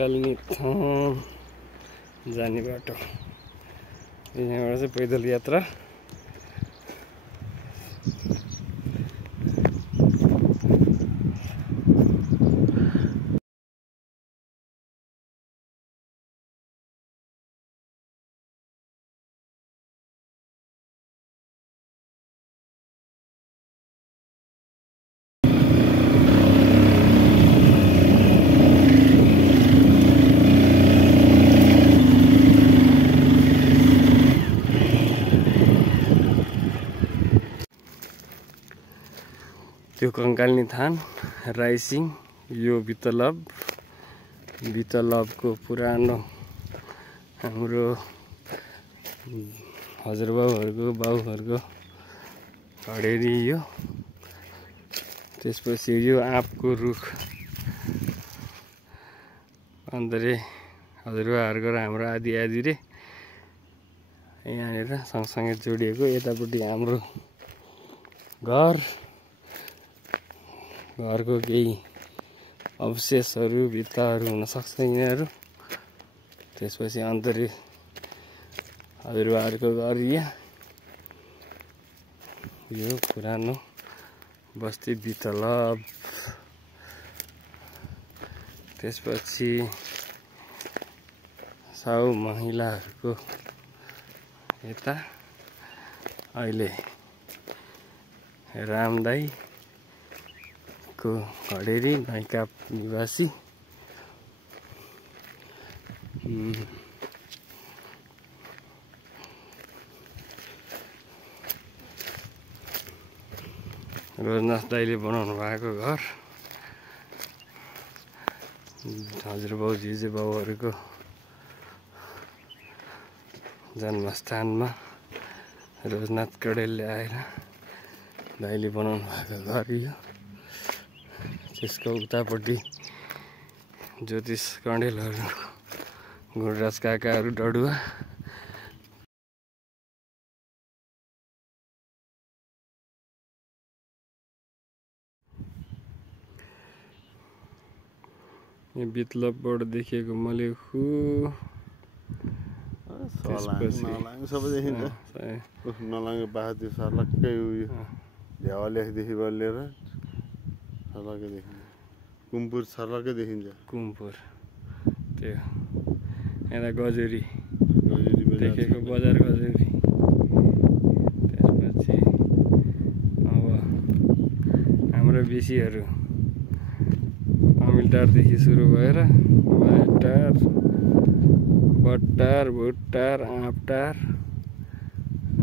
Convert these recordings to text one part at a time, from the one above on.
कालिनी थान जाने बाटो। यहाँबाट चाहिँ पैदल यात्रा। त्यो कङ्कालिनी थान राइसिङ, यो बितलबको पुरानो हाम्रो हजुरबाउहरूको बाउहरूको घडेरी यो। त्यसपछि यो आँपको रुख अन्तरे हजुरबाहरूको र हाम्रो आदि रे यहाँनिर सँगसँगै जोडिएको। यतापट्टि हाम्रो घरको केही अवशेषहरू भित्ताहरू हुनसक्छ यिनीहरू। त्यसपछि अन्तरे हजुरबाहरूको घर यो पुरानो बस्ती बितलब। त्यसपछि साउ महिलाहरूको यता अहिले रामदाई को घडेरी नाइका निवासी। रोजनाथ दाईले बनाउनु भएको घर हजुरबाउ जिजेबाउहरूको जन्मस्थानमा रोजनाथ कडेलले आएर दाईले बनाउनु भएको घर यो। त्यसको उतापट्टि ज्योतिष कण्डेलहरू, गुणराज काकाहरू डडुवा। यो बितलबबाट देखिएको मलेखु सबै देखिन्छ। नलाङ्गे बाहादुर सर्लक्कै उयो झ्यावालेखदेखि लिएर सर्लक्कै देखिन्छ। कुम्पुर सर्लक्कै देखिन्छ। कुम्पुर त्यो यता गजुरी देखेको बजार गजुरी। त्यसपछि अब हाम्रो बेसीहरू अमिलटारदेखि सुरु भएर बाटार, बट्टार, भुट्टार, आँपटार,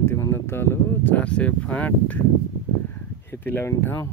त्योभन्दा तल हो 400 फाँट खेती लाउने ठाउँ।